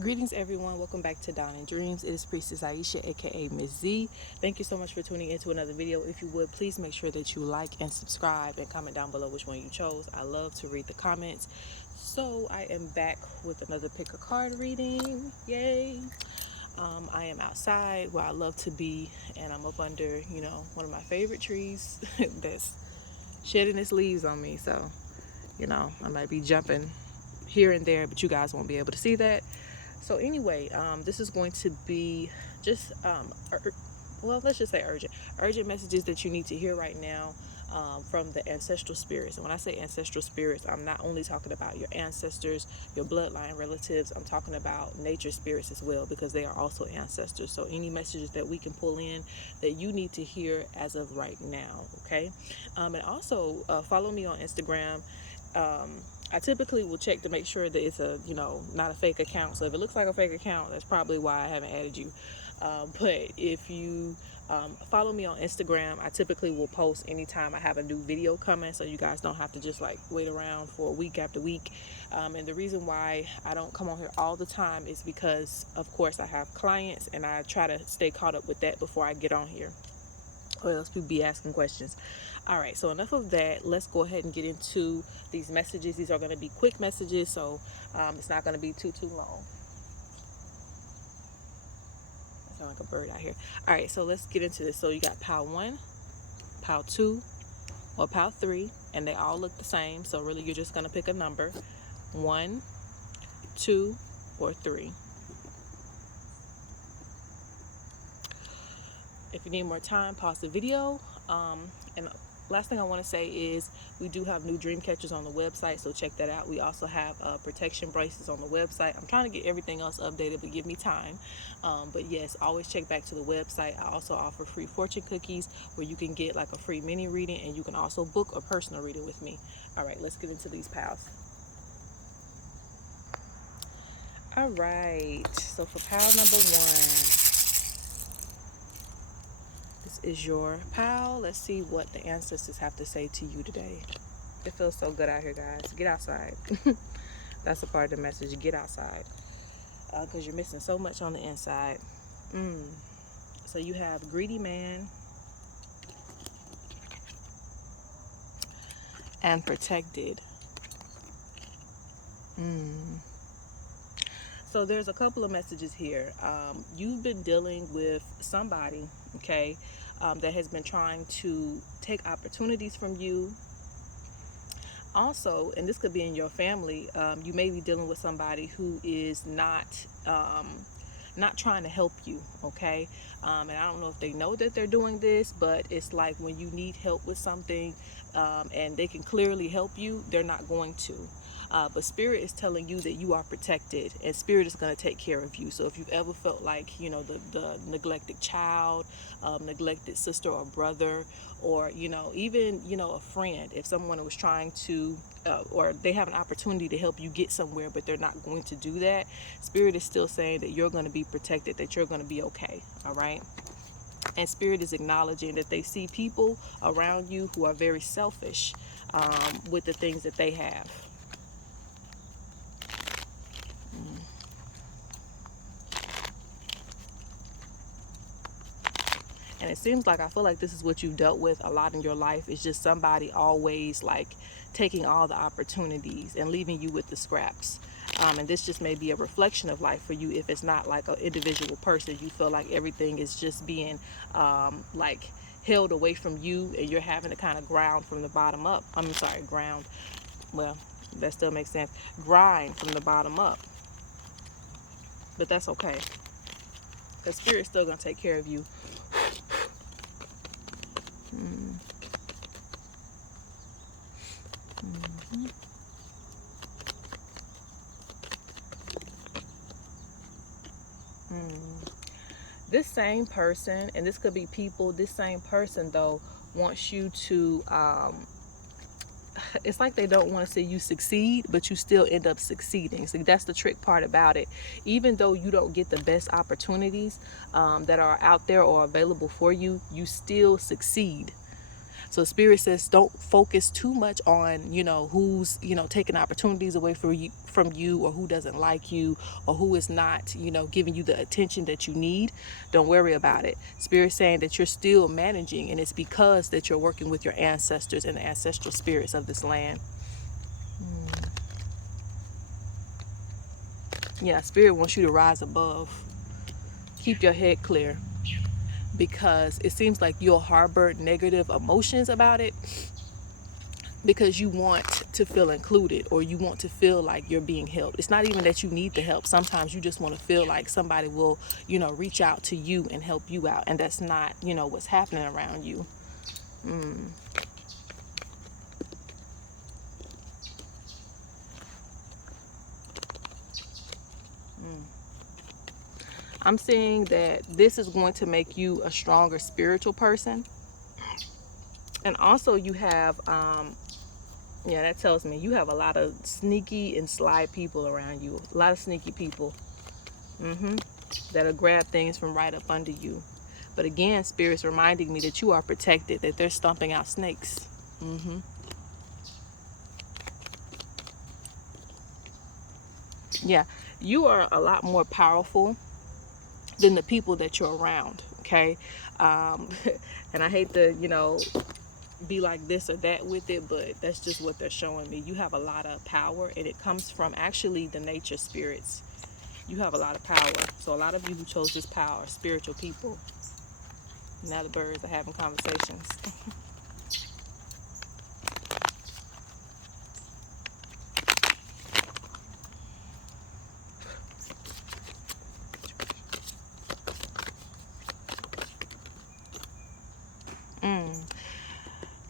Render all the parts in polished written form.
Greetings, everyone. Welcome back to Down in Dreams. It is Priestess Ieisha, aka Ms.Z. Thank you so much for tuning into another video. If you would, please make sure that you like and subscribe and comment down below which one you chose. I love to read the comments. So I am back with another pick a card reading. Yay! I am outside where I love to be, and I'm up under, one of my favorite trees that's shedding its leaves on me. So, I might be jumping here and there, but you guys won't be able to see that. So anyway, this is going to be just, well, let's just say urgent messages that you need to hear right now from the ancestral spirits. And when I say ancestral spirits, I'm not only talking about your ancestors, your bloodline relatives, I'm talking about nature spirits as well, because they are also ancestors. So any messages that we can pull in that you need to hear as of right now, okay? And also follow me on Instagram. I typically will check to make sure that it's not a fake account. So if it looks like a fake account, that's probably why I haven't added you. But if you follow me on Instagram, I typically will post anytime I have a new video coming, so you guys don't have to just like wait around for week after week. And the reason why I don't come on here all the time is because, of course, I have clients and I try to stay caught up with that before I get on here, or else people be asking questions. All right, so enough of that. Let's go ahead and get into these messages. These are going to be quick messages, so it's not going to be too long. I sound like a bird out here. All right, so let's get into this. So you got pile 1, pile 2, or pile 3, and they all look the same. So really you're just going to pick a number, 1, 2, or 3. If you need more time, pause the video. And last thing I want to say is we do have new Dreamcatchers on the website, so check that out. We also have protection bracelets on the website. I'm trying to get everything else updated, but give me time. But yes, always check back to the website. I also offer free fortune cookies where you can get like a free mini reading, and you can also book a personal reading with me. All right, let's get into these piles. All right, so for pile number 1, is your pal. Let's see what the ancestors have to say to you today. It feels so good out here, guys. Get outside. That's a part of the message. Get outside, because you're missing so much on the inside. So you have greedy man and protected. So there's a couple of messages here. You've been dealing with somebody, okay, that has been trying to take opportunities from you. Also, and this could be in your family, you may be dealing with somebody who is not trying to help you, okay? And I don't know if they know that they're doing this, but it's like when you need help with something and they can clearly help you, they're not going to. But Spirit is telling you that you are protected, and Spirit is going to take care of you. So if you've ever felt like, the neglected child, neglected sister or brother, or, even, a friend, if someone was trying to, or they have an opportunity to help you get somewhere, but they're not going to do that, Spirit is still saying that you're going to be protected, that you're going to be okay, all right? And Spirit is acknowledging that they see people around you who are very selfish with the things that they have. And it seems like, I feel like this is what you've dealt with a lot in your life. It's just somebody always like taking all the opportunities and leaving you with the scraps. And this just may be a reflection of life for you. If it's not like an individual person, you feel like everything is just being like held away from you, and you're having to kind of ground from the bottom up. Ground. Well, that still makes sense. Grind from the bottom up. But that's okay. The Spirit's still going to take care of you. This same person, and this could be people, this same person though wants you to it's like they don't want to see you succeed, but you still end up succeeding. So that's the trick part about it. Even though you don't get the best opportunities that are out there or available for you, you still succeed. So Spirit says don't focus too much on, who's, taking opportunities away from you, or who doesn't like you, or who is not, giving you the attention that you need. Don't worry about it. Spirit saying that you're still managing, and it's because that you're working with your ancestors and the ancestral spirits of this land. Yeah, Spirit wants you to rise above. Keep your head clear, because it seems like you'll harbor negative emotions about it because you want to feel included, or you want to feel like you're being helped. It's not even that you need the help. Sometimes you just want to feel like somebody will, reach out to you and help you out. And that's not, what's happening around you. I'm seeing that this is going to make you a stronger spiritual person. And also you have, yeah, that tells me you have a lot of sneaky and sly people around you. A lot of sneaky people. That'll grab things from right up under you. But again, Spirit's reminding me that you are protected, that they're stomping out snakes. Yeah, you are a lot more powerful than the people that you're around, okay? And I hate to, be like this or that with it, but that's just what they're showing me. You have a lot of power, and it comes from actually the nature spirits. You have a lot of power. So a lot of you who chose this power are spiritual people. Now the birds are having conversations.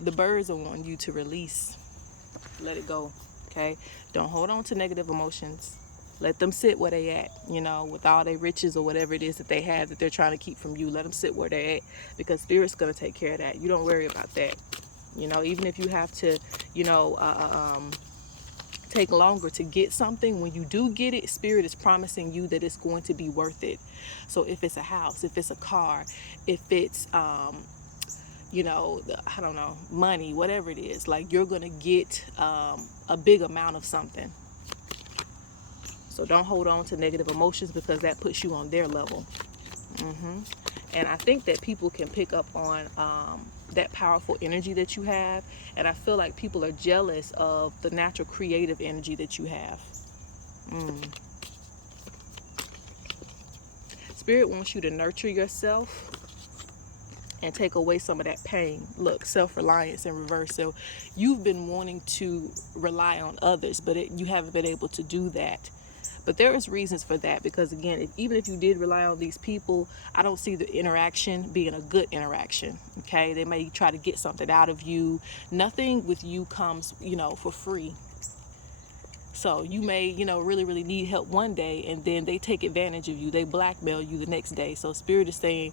The birds are wanting you to release. Let it go, okay? Don't hold on to negative emotions. Let them sit where they at, with all their riches or whatever it is that they have that they're trying to keep from you. Let them sit where they're at, because Spirit's going to take care of that. You don't worry about that. Even if you have to, take longer to get something, when you do get it, Spirit is promising you that it's going to be worth it. So if it's a house, if it's a car, if it's I don't know, money, whatever it is, like you're gonna get a big amount of something. So don't hold on to negative emotions, because that puts you on their level. And I think that people can pick up on that powerful energy that you have. And I feel like people are jealous of the natural creative energy that you have. Spirit wants you to nurture yourself and take away some of that pain. Look, self-reliance in reverse. So you've been wanting to rely on others, but you haven't been able to do that. But there is reasons for that, because again, even if you did rely on these people, I don't see the interaction being a good interaction. Okay, they may try to get something out of you. Nothing with you comes, for free. So you may, really, really need help one day, and then they take advantage of you. They blackmail you the next day. So Spirit is saying,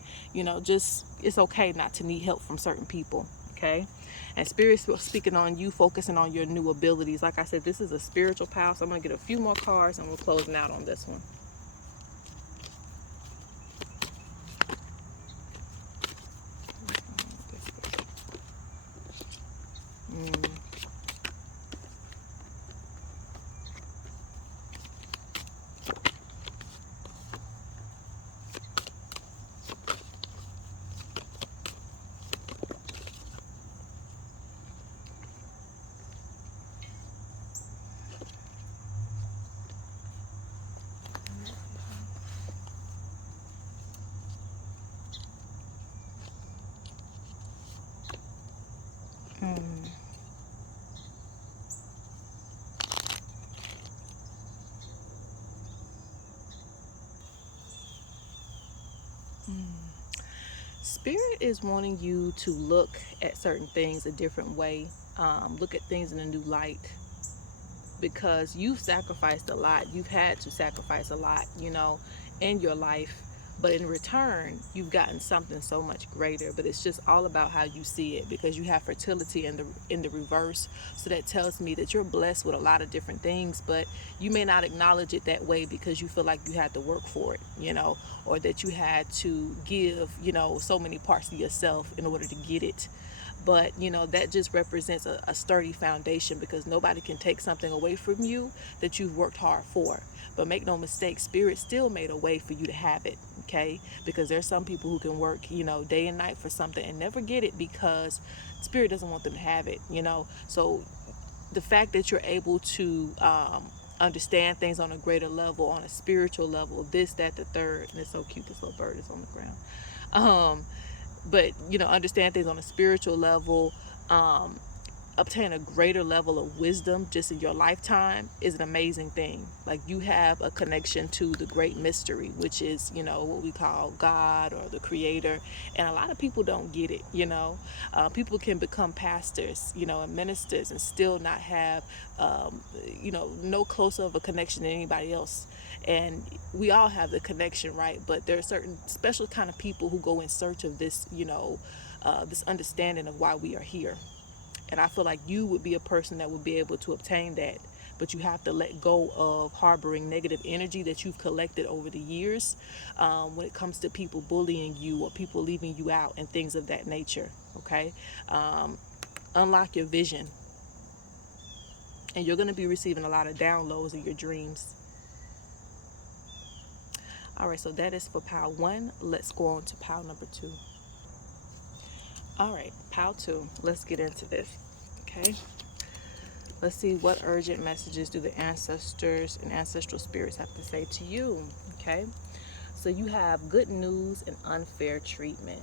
just, it's okay not to need help from certain people. Okay. And Spirit's speaking on you, focusing on your new abilities. Like I said, this is a spiritual power. So I'm going to get a few more cards, and we're closing out on this one. Spirit is wanting you to look at certain things a different way, look at things in a new light, because you've sacrificed a lot. You've had to sacrifice a lot, in your life. But in return, you've gotten something so much greater. But it's just all about how you see it, because you have fertility in the reverse. So that tells me that you're blessed with a lot of different things, but you may not acknowledge it that way because you feel like you had to work for it, or that you had to give, so many parts of yourself in order to get it. But you know, that just represents a sturdy foundation, because nobody can take something away from you that you've worked hard for. But make no mistake, spirit still made a way for you to have it. Okay, because there's some people who can work, you know, day and night for something and never get it because spirit doesn't want them to have it, you know. So the fact that you're able to understand things on a greater level, on a spiritual level, this, that, the third, and it's so cute, this little bird is on the ground. But you know, understand things on a spiritual level, um, obtain a greater level of wisdom just in your lifetime is an amazing thing. Like, you have a connection to the great mystery, which is, you know, what we call God or the creator. And a lot of people don't get it, you know. People can become pastors, you know, and ministers and still not have, you know, no closer of a connection than anybody else. And we all have the connection, right? But there are certain special kind of people who go in search of this, you know, this understanding of why we are here. And I feel like you would be a person that would be able to obtain that. But you have to let go of harboring negative energy that you've collected over the years, when it comes to people bullying you or people leaving you out and things of that nature. Okay? Unlock your vision. And you're going to be receiving a lot of downloads in your dreams. All right, so that is for pile 1. Let's go on to pile number 2. All right, pile 2. Let's get into this. Okay? Let's see, what urgent messages do the ancestors and ancestral spirits have to say to you. Okay, so you have good news and unfair treatment.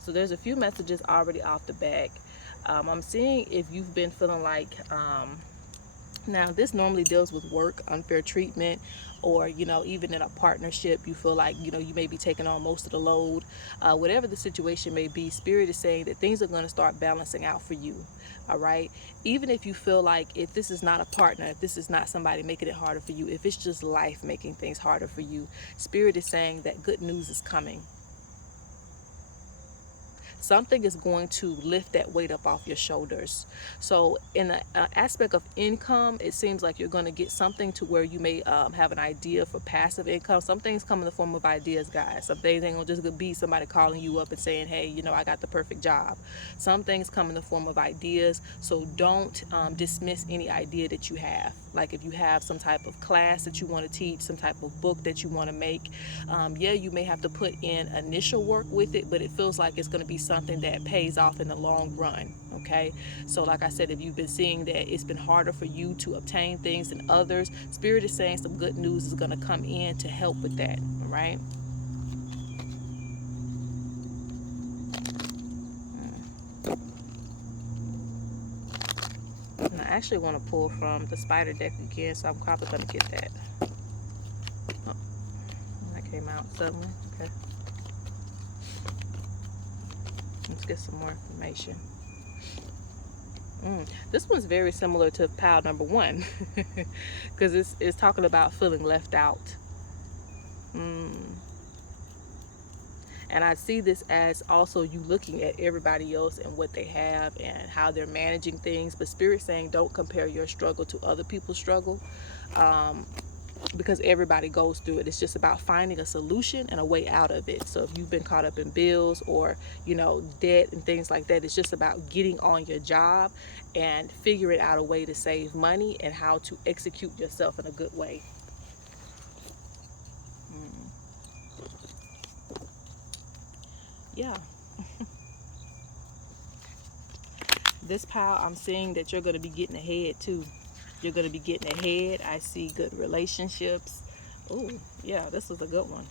So there's a few messages already off the back. I'm seeing if you've been feeling like, now this normally deals with work, unfair treatment, or you know, even in a partnership, you feel like, you know, you may be taking on most of the load. Whatever the situation may be, spirit is saying that things are going to start balancing out for you. All right, even if you feel like, if this is not a partner, if this is not somebody making it harder for you, if it's just life making things harder for you, spirit is saying that good news is coming. Something is going to lift that weight up off your shoulders. So in the aspect of income, it seems like you're going to get something to where you may have an idea for passive income. Some things come in the form of ideas, guys. Some things ain't gonna just be somebody calling you up and saying, hey, you know, I got the perfect job. Some things come in the form of ideas. So don't dismiss any idea that you have. Like, if you have some type of class that you want to teach, some type of book that you want to make, yeah, you may have to put in initial work with it, but it feels like it's going to be something that pays off in the long run. Okay, so like I said, if you've been seeing that it's been harder for you to obtain things than others, spirit is saying some good news is going to come in to help with that. All right. And I actually want to pull from the spider deck again, so I'm probably going to get that. Oh, that came out suddenly. Okay, let's get some more information. This one's very similar to pile number 1 because it's talking about feeling left out. And I see this as also you looking at everybody else and what they have and how they're managing things. But spirit saying, don't compare your struggle to other people's struggle, because everybody goes through it. It's just about finding a solution and a way out of it. So if you've been caught up in bills or, you know, debt and things like that, it's just about getting on your job and figuring out a way to save money and how to execute yourself in a good way. Yeah. This pile, I'm seeing that you're going to be getting ahead too. You're going to be getting ahead. I see good relationships. Oh, yeah, this was a good one.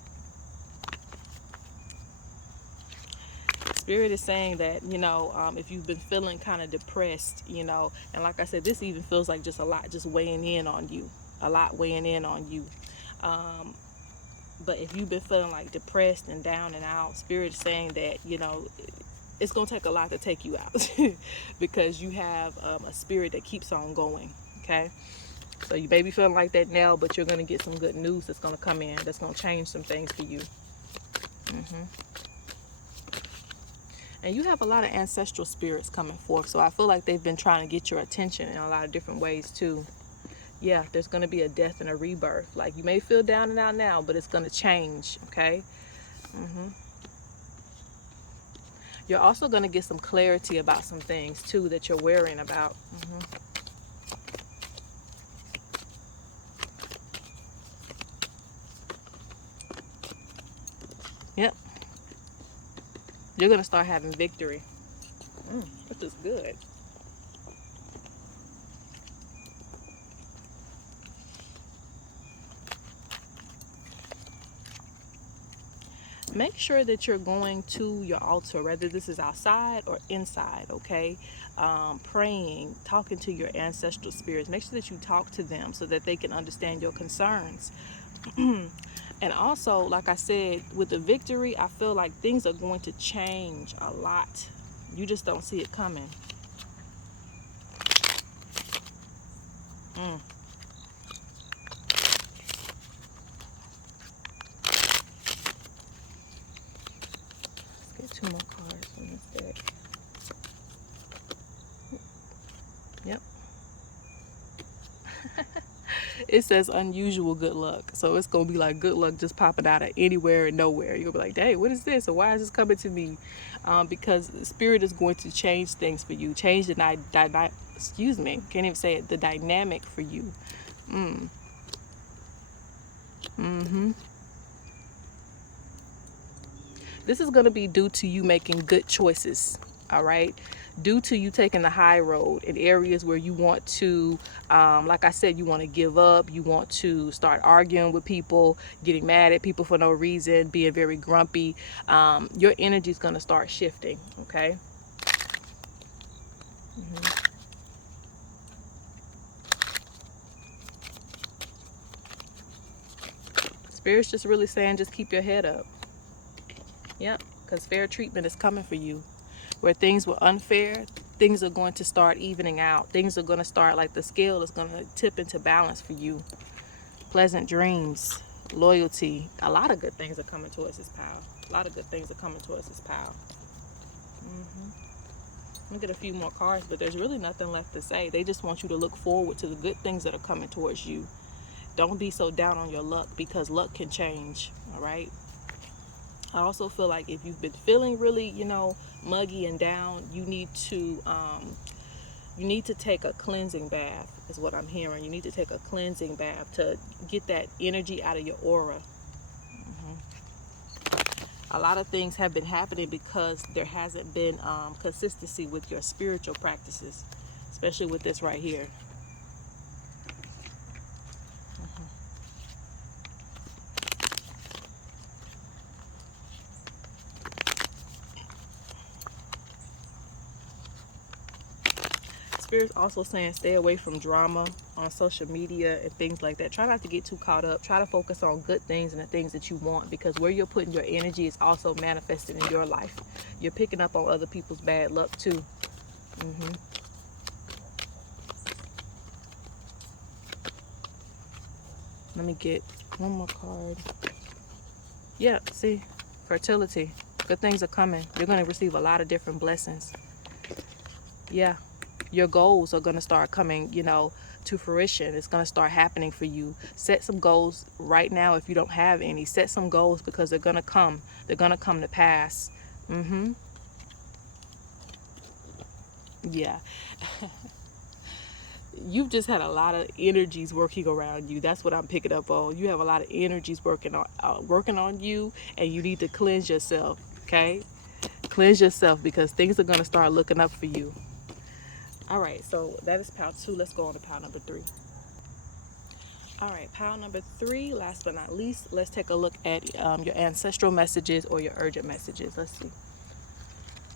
Spirit is saying that, you know, if you've been feeling kind of depressed, you know, and like I said, this even feels like just a lot just weighing in on you. A lot weighing in on you. But if you've been feeling like depressed and down and out, Spirit is saying that, you know, it's going to take a lot to take you out because you have a spirit that keeps on going. Okay. So you may be feeling like that now, but you're going to get some good news that's going to come in. That's going to change some things for you. And you have a lot of ancestral spirits coming forth. So I feel like they've been trying to get your attention in a lot of different ways too. Yeah, there's going to be a death and a rebirth. Like, you may feel down and out now, but it's going to change. Okay. You're also going to get some clarity about some things too that you're worrying about. Yep. You're going to start having victory. This is good. Make sure that you're going to your altar, whether this is outside or inside, okay? Praying, talking to your ancestral spirits. Make sure that you talk to them so that they can understand your concerns. And also, like I said, with the victory, I feel like things are going to change a lot. You just don't see it coming. Let's get 2 more cards from this deck. Yep. It says unusual good luck. So it's going to be like good luck just popping out of anywhere and nowhere. You're going to be like, dang, what is this? Or why is this coming to me? Because the spirit is going to change things for you. Change the excuse me, can't even say it, the dynamic for you. This is going to be due to you making good choices. All right, due to you taking the high road in areas where you want to, like I said, you want to give up, you want to start arguing with people, getting mad at people for no reason, being very grumpy. Your energy is going to start shifting. Okay. Spirit's just really saying, just keep your head up. Yep, because fair treatment is coming for you. Where things were unfair, things are going to start evening out. Things are going to start, like the scale is going to tip into balance for you. Pleasant dreams, loyalty. A lot of good things are coming towards this pile. A lot of good things are coming towards this pile. I'm going to get a few more cards, but there's really nothing left to say. They just want you to look forward to the good things that are coming towards you. Don't be so down on your luck, because luck can change, all right? I also feel like if you've been feeling really, muggy and down, you need to take a cleansing bath, is what I'm hearing. You need to take a cleansing bath to get that energy out of your aura. A lot of things have been happening because there hasn't been consistency with your spiritual practices, especially with this right here. Spirit's also saying stay away from drama on social media and things like that. Try not to get too caught up. Try to focus on good things and the things that you want, because where you're putting your energy is also manifested in your life. You're picking up on other people's bad luck too. Let me get one more card. Yeah, see, fertility. Good things are coming. You're going to receive a lot of different blessings. Yeah. Your goals are going to start coming, to fruition. It's going to start happening for you. Set some goals right now if you don't have any. Set some goals, because they're going to come. They're going to come to pass. Yeah. You've just had a lot of energies working around you. That's what I'm picking up on. You have a lot of energies working on you, and you need to cleanse yourself, okay? Cleanse yourself, because things are going to start looking up for you. All right, so that is pile 2. Let's go on to pile number 3. All right, pile number 3, last but not least, let's take a look at your ancestral messages or your urgent messages. Let's see.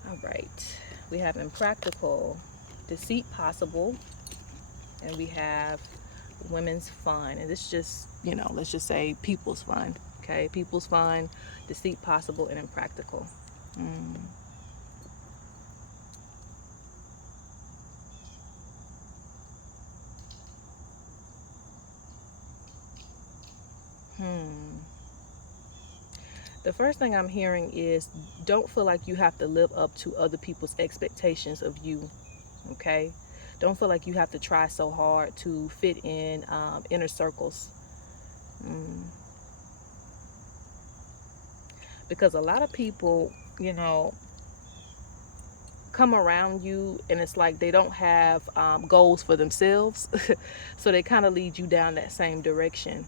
All right, we have impractical, deceit possible, and we have women's fun. And this just, let's just say people's fun, okay? People's fun, deceit possible, and impractical. The first thing I'm hearing is, don't feel like you have to live up to other people's expectations of you, okay? Don't feel like you have to try so hard to fit in inner circles. Because a lot of people, come around you, and it's like they don't have goals for themselves. So they kind of lead you down that same direction.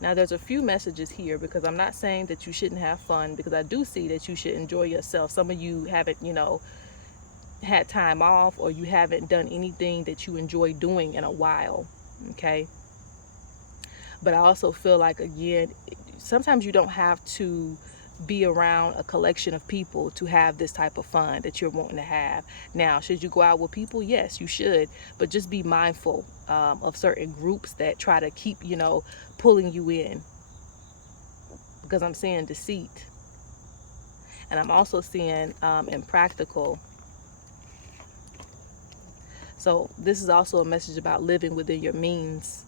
Now there's a few messages here, because I'm not saying that you shouldn't have fun, because I do see that you should enjoy yourself. Some of you haven't, had time off, or you haven't done anything that you enjoy doing in a while. Okay. But I also feel like, again, sometimes you don't have to be around a collection of people to have this type of fun that you're wanting to have. Now, should you go out with people? Yes, you should, but just be mindful of certain groups that try to keep, pulling you in, because I'm seeing deceit. And I'm also seeing impractical. So this is also a message about living within your means.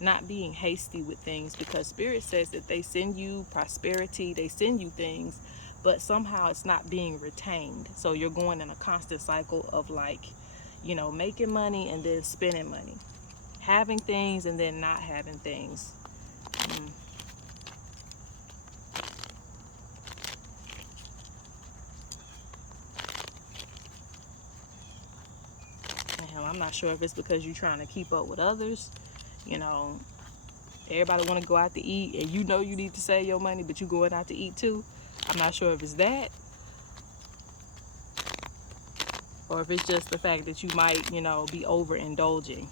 Not being hasty with things, because Spirit says that they send you prosperity, they send you things, but somehow it's not being retained. So you're going in a constant cycle of making money and then spending money, having things and then not having things. And I'm not sure if it's because you're trying to keep up with others. Everybody want to go out to eat, and you need to save your money, but you going out to eat too. I'm not sure if it's that, or if it's just the fact that you might, be overindulging.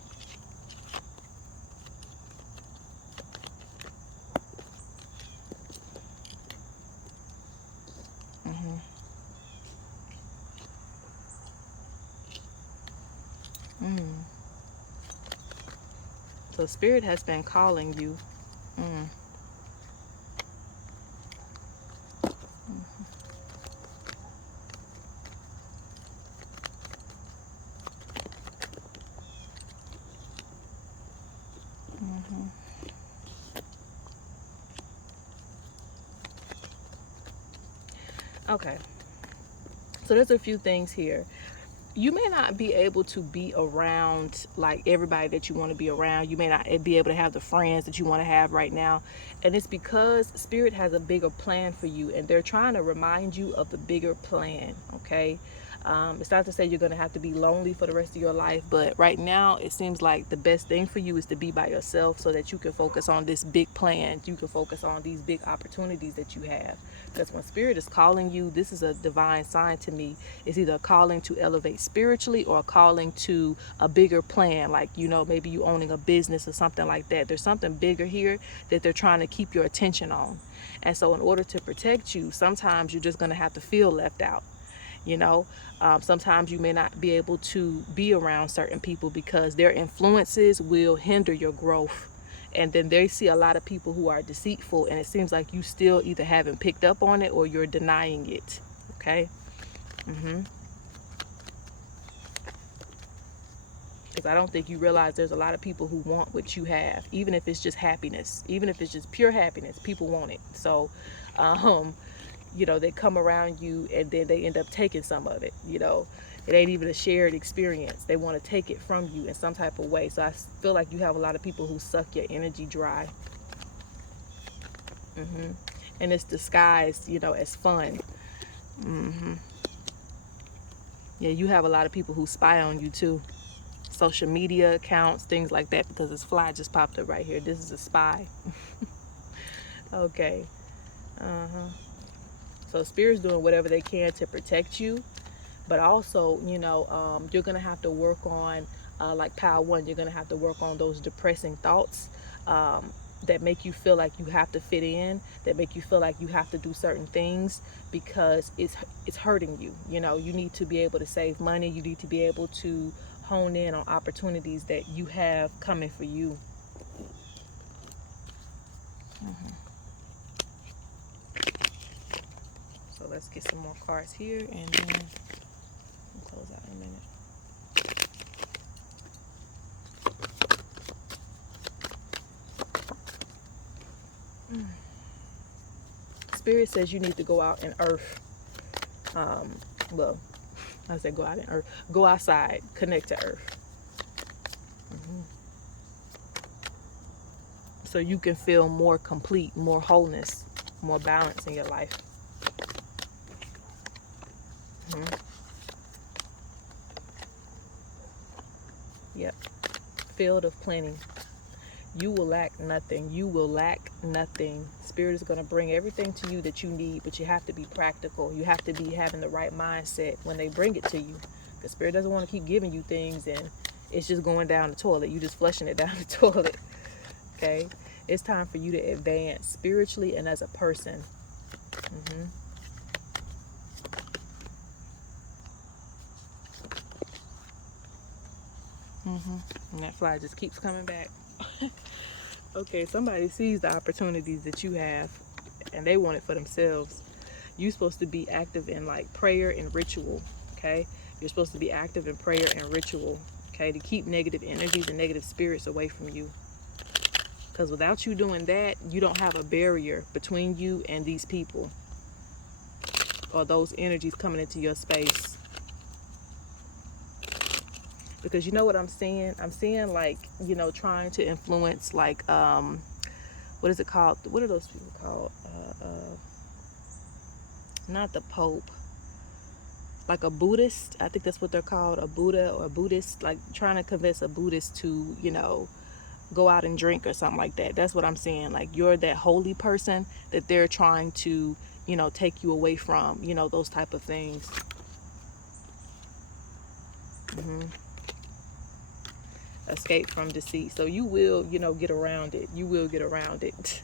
So Spirit has been calling you. Okay. So there's a few things here. You may not be able to be around like everybody that you want to be around. You may not be able to have the friends that you want to have right now. And it's because Spirit has a bigger plan for you, and they're trying to remind you of the bigger plan. Okay. It's not to say you're going to have to be lonely for the rest of your life, but right now it seems like the best thing for you is to be by yourself, so that you can focus on this big plan. You can focus on these big opportunities that you have. Because when Spirit is calling you, this is a divine sign to me. It's either a calling to elevate spiritually, or a calling to a bigger plan. Like, maybe you owning a business or something like that. There's something bigger here that they're trying to keep your attention on. And so in order to protect you, sometimes you're just going to have to feel left out. Sometimes you may not be able to be around certain people because their influences will hinder your growth. And then they see a lot of people who are deceitful, and it seems like you still either haven't picked up on it or you're denying it. Okay. Because I don't think you realize there's a lot of people who want what you have, even if it's just happiness, even if it's just pure happiness. People want it. So they come around you, and then they end up taking some of it. It ain't even a shared experience. They want to take it from you in some type of way. So I feel like you have a lot of people who suck your energy dry. And it's disguised, as fun. Yeah, you have a lot of people who spy on you too. Social media accounts, things like that, because this fly just popped up right here. This is a spy. Okay. So Spirit's doing whatever they can to protect you. But also, you're going to have to work on, like Power One, you're going to have to work on those depressing thoughts that make you feel like you have to fit in, that make you feel like you have to do certain things, because it's hurting you. You need to be able to save money. You need to be able to hone in on opportunities that you have coming for you. So let's get some more cards here, and then we'll close out in a minute. Spirit says you need to go out in earth. Well, I said go out in earth. Go outside, connect to earth. so you can feel more complete, more wholeness, more balance in your life. Yep. Field of plenty. You will lack nothing. You will lack nothing. Spirit is going to bring everything to you that you need, but you have to be practical. You have to be having the right mindset when they bring it to you. The Spirit doesn't want to keep giving you things and it's just going down the toilet. You just flushing it down the toilet. Okay? It's time for you to advance spiritually and as a person. And that fly just keeps coming back. Okay, somebody sees the opportunities that you have and they want it for themselves. You're supposed to be active in like prayer and ritual. Okay? You're supposed to be active in prayer and ritual. Okay? To keep negative energies and negative spirits away from you. Because without you doing that, you don't have a barrier between you and these people or those energies coming into your space. Because you know what I'm seeing? I'm seeing like, you know, trying to influence like, what is it called? What are those people called? Not the Pope. Like a Buddhist. I think that's what they're called. A Buddha or a Buddhist. Like trying to convince a Buddhist to, you know, go out and drink or something like that. That's what I'm saying. Like you're that holy person that they're trying to, you know, take you away from, you know, those type of things. Escape from deceit. So you will, you know, get around it. You will get around it.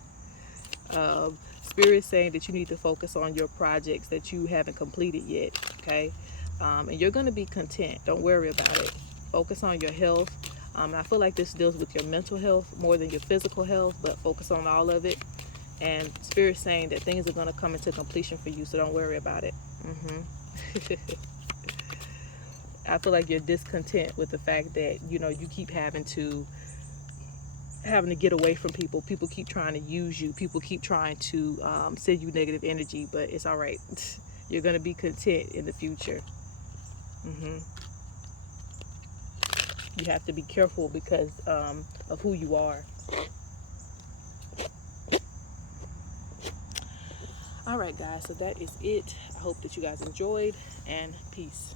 Spirit is saying that you need to focus on your projects that you haven't completed yet. Okay. And you're going to be content. Don't worry about it. Focus on your health. And I feel like this deals with your mental health more than your physical health, but focus on all of it. And Spirit saying that things are going to come into completion for you, so don't worry about it. I feel like you're discontent with the fact that, you know, you keep having to get away from people. People keep trying to use you. People keep trying to send you negative energy, but it's all right. You're going to be content in the future. You have to be careful because of who you are. All right, guys, so that is it. I hope that you guys enjoyed, and peace.